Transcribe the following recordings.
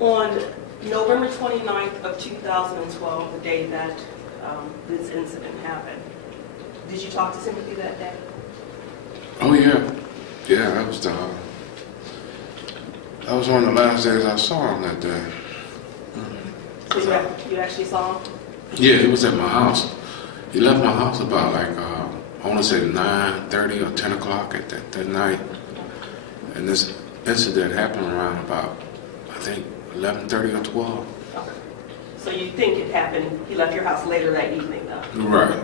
On November 29th of 2012, the day that this incident happened, did you talk to Timothy that day? Oh yeah, yeah. That was one of the last days I saw him that day. So you actually saw him? Yeah, he was at my house. He left my house about like I want to say 9:30 or 10 o'clock at that night, and this incident happened around about I think 11:30 or 12. Okay. So you think it happened? He left your house later that evening, though. Right.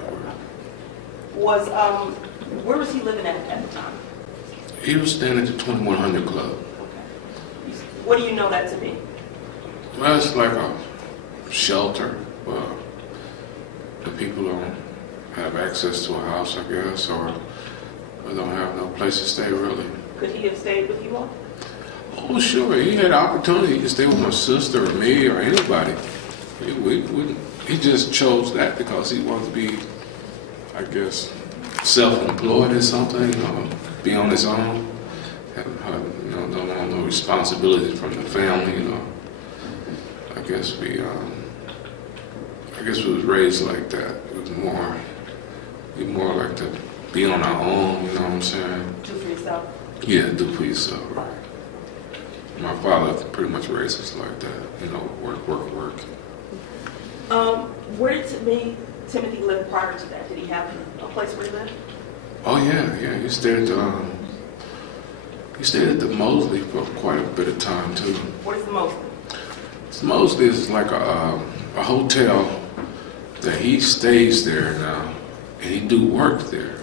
Where was he living at the time? He was staying at the 2100 Club. Okay. What do you know that to be? Well, it's like a shelter. The people don't have access to a house, I guess, or don't have no place to stay, really. Could he have stayed with you all? Oh, sure. He had an opportunity. He could stay with my sister or me or anybody. He just chose that because he wanted to be, I guess, self-employed or something, be on his own. Don't want no responsibility from the family, I guess we was raised like that. It was more like to be on our own, you know what I'm saying? Do for yourself? Yeah, do for yourself, right. My father pretty much raised us like that, work. Where did Timothy live prior to that? Did he have a place where he lived? Oh yeah. He stayed at the Mosley for quite a bit of time too. What is the Mosley? The Mosley is like a hotel that he stays there now, and he do work there.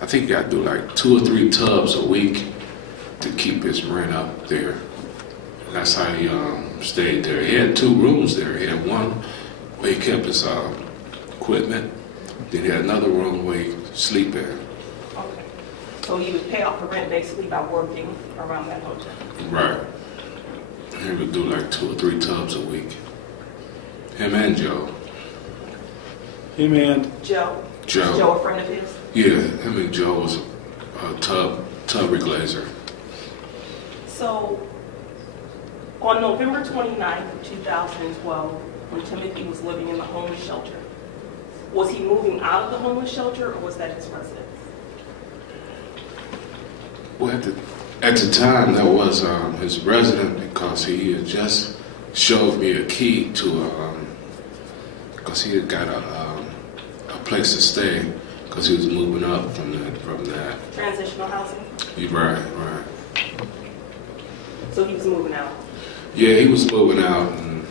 I think I do like 2 or 3 tubs a week to keep his rent up there. And that's how he stayed there. He had 2 rooms there. He had one where he kept his equipment. Then he had another room where he sleep in. Okay. So he would pay off the rent basically by working around that hotel. Right. He would do like 2 or 3 tubs a week. Him and Joe. Him and Joe? Joe. Was Joe a friend of his? Yeah, him and Joe was a tub reglazer. So, on November 29th of 2012, when Timothy was living in the homeless shelter, was he moving out of the homeless shelter, or was that his residence? Well, at the time, that was his residence because he had just showed me a key to because he had got a place to stay because he was moving up from that. Transitional housing? Right. So he was moving out? Yeah, he was moving out, and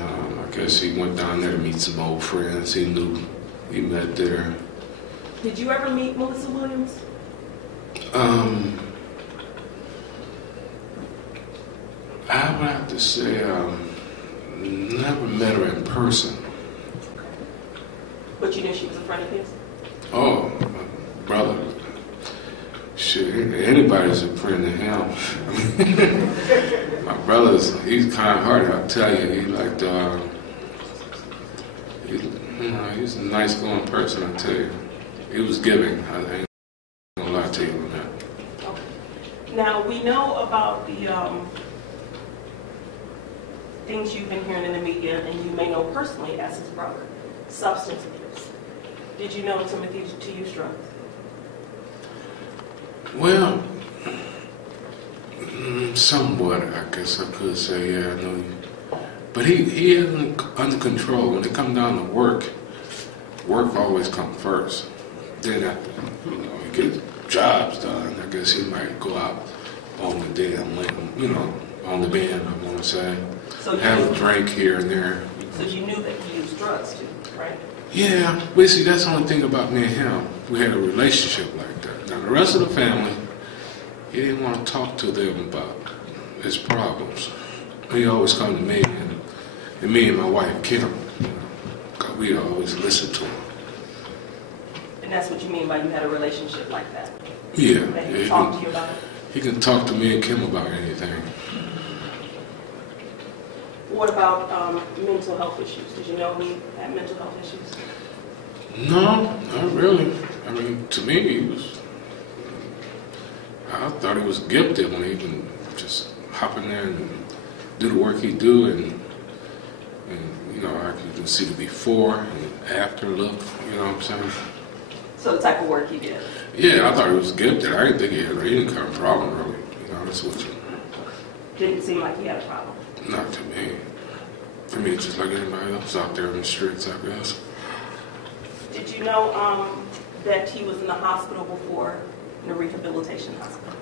I guess he went down there to meet some old friends he met there. Did you ever meet Melissa Williams? I would have to say never met her in person. But you knew she was a friend of his? Oh, my brother. Shit, anybody's a friend of him. My brother's, he's kind-hearted, I'll tell you. He's a nice-going person, I tell you. He was giving, I ain't gonna lie to you on that. Okay. Now, we know about the things you've been hearing in the media, and you may know personally as his brother, substance abuse. Did you know Timothy to use drugs? Well, somewhat, I guess I could say, yeah, I know. But he had it under control. When it come down to work always come first. Then after, he gets jobs done, I guess he might go out on the damn on the band, I want to say. So have a drink here and there. So you knew that he used drugs too, right? Yeah, but see, that's the only thing about me and him. We had a relationship like that. Now, the rest of the family, he didn't want to talk to them about his problems. He always come to me, and me and my wife, Kim, because we always listen to him. And that's what you mean by you had a relationship like that? Yeah. That he talked to you about it? He can talk to me and Kim about anything. What about mental health issues? Did you know he had mental health issues? No, not really. I mean, to me, I thought he was gifted when he can just hop in there and do the work he do, and you know, I can see the before and after look, you know what I'm saying? So the type of work he did. Yeah, I thought he was gifted. I didn't think he had an income problem, really, to be honest with you. Didn't seem like he had a problem. Not to me. To me, it's just like anybody else out there in the streets, I guess. Did you know that he was in the hospital before, in the rehabilitation hospital?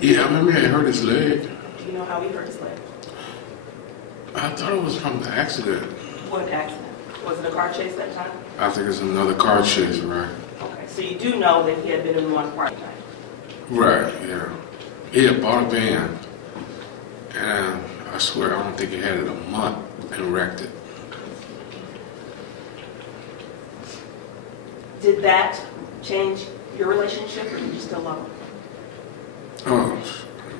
Yeah, I remember he had hurt his leg. Do you know how he hurt his leg? I thought it was from the accident. What accident? Was it a car chase that time? I think it's another car chase, right? Okay, so you do know that he had been in one car night. Right, yeah. He had bought a van, and I swear I don't think he had it a month and wrecked it. Did that change your relationship, or did you still love him? Oh,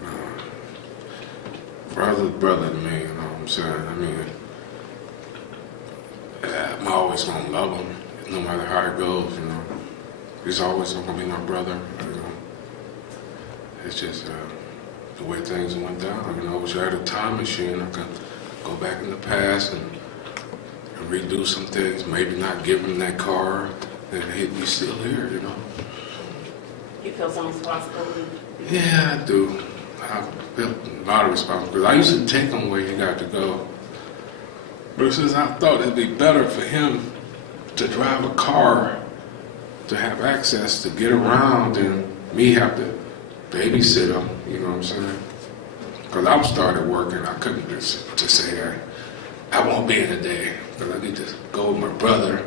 no. Brother's brother to me, you know what I'm saying? I mean, I'm always going to love him, no matter how it goes, you know. He's always going to be my brother, you know. It's just the way things went down. You know, I wish I had a time machine. I could go back in the past and redo some things, maybe not give him that car, and he'd be still here, you know. You feel some responsibility? Yeah, I do. I feel a lot of responsibility. I used to take him where he got to go. But since I thought it'd be better for him to drive a car, to have access to get around, than me have to babysit him, you know what I'm saying? Because I started working, I couldn't just say, I won't be in a day, because I need to go with my brother,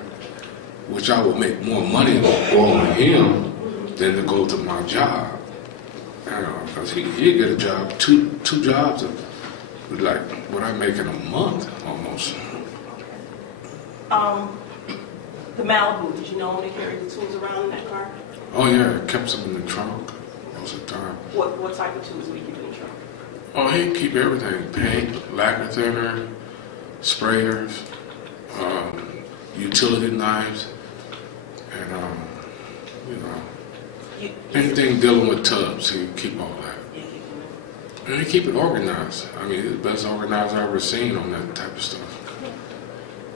which I would make more money going with him than to go to my job. You know, because he'd get a job, two jobs of like what I make in a month almost. The Malibu, did you know him to carry the tools around in that car? Oh yeah, I kept some in the trunk most of the time. What type of tools would you keep in the trunk? Oh, he'd keep everything: paint, lacquer thinner, sprayers, utility knives, and you know, anything dealing with tubs. He'd keep all that. And he'd keep it organized. I mean, he's the best organizer I've ever seen on that type of stuff.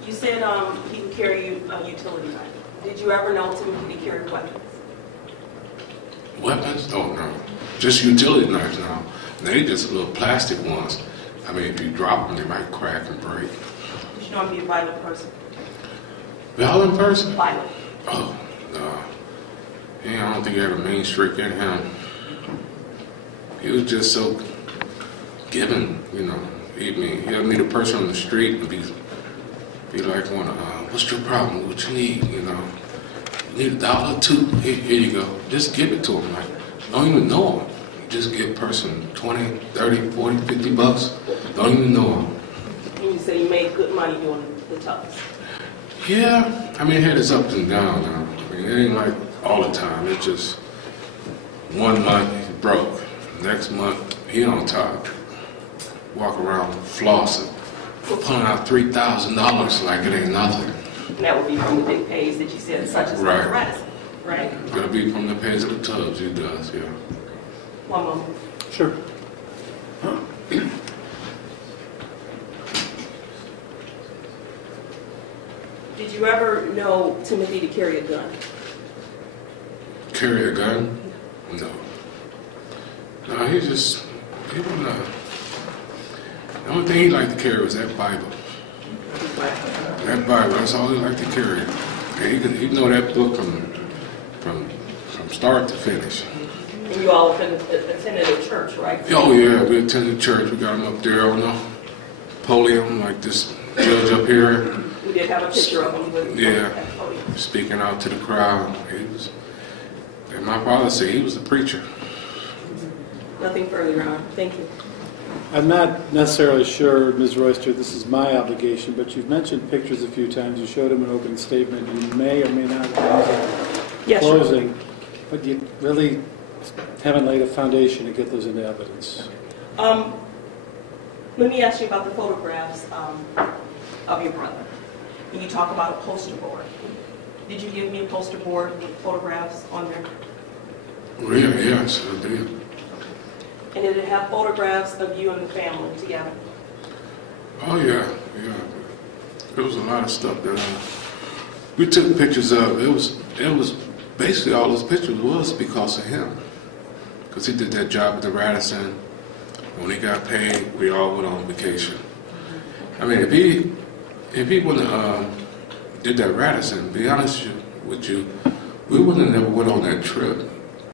You said he would carry you a utility knife. Did you ever know Timothy carried weapons? Weapons? Oh no, just utility knives now. They just little plastic ones. I mean, if you drop them, they might crack and break. Did you know him to be a violent person? Violent person? Violent. Oh, no. Yeah, I don't think he had a mean streak in him. He was just so giving, you know. He'd meet a person on the street and be like, what's your problem? What you need, you know? You need $1 or $2? Here you go. Just give it to him. Like, don't even know him. Just give a person 20, 30, 40, 50 bucks. Don't even know him. And you say you made good money doing the tubs. Yeah, I mean, it had its ups and downs now. I mean, it ain't like all the time. It's just 1 month he's broke. Next month he on top. Walk around flossing, pulling out $3,000 like it ain't nothing. And that would be from the big pays that you said, such as Right. Radisson, right? Gotta be from the pays of the tubs. He does, yeah. One moment. Sure. Did you ever know Timothy to carry a gun? Carry a gun? No. No, he was the only thing he liked to carry was that Bible. That Bible, that's all he liked to carry. And he'd know that book from start to finish. And you all attended a church, right? Oh yeah, we attended church. We got him up there on the podium like this judge up here. We did have a picture of him with Speaking out to the crowd. And my father said he was a preacher. Nothing further, Your Honor. Thank you. I'm not necessarily sure, Ms. Royster, this is my obligation, but you've mentioned pictures a few times. You showed him an opening statement. You may or may not have Yes, closing, but you really haven't laid a foundation to get those into evidence. Let me ask you about the photographs of your brother. When you talk about a poster board, did you give me a poster board with photographs on there? Yeah, yes, I did. And did it have photographs of you and the family together? Oh yeah. There was a lot of stuff that we took pictures of. It was basically all those pictures was because of him, because he did that job at the Radisson. When he got paid, we all went on vacation. I mean, if he wouldn't did that Radisson, to be honest with you, we wouldn't have never went on that trip.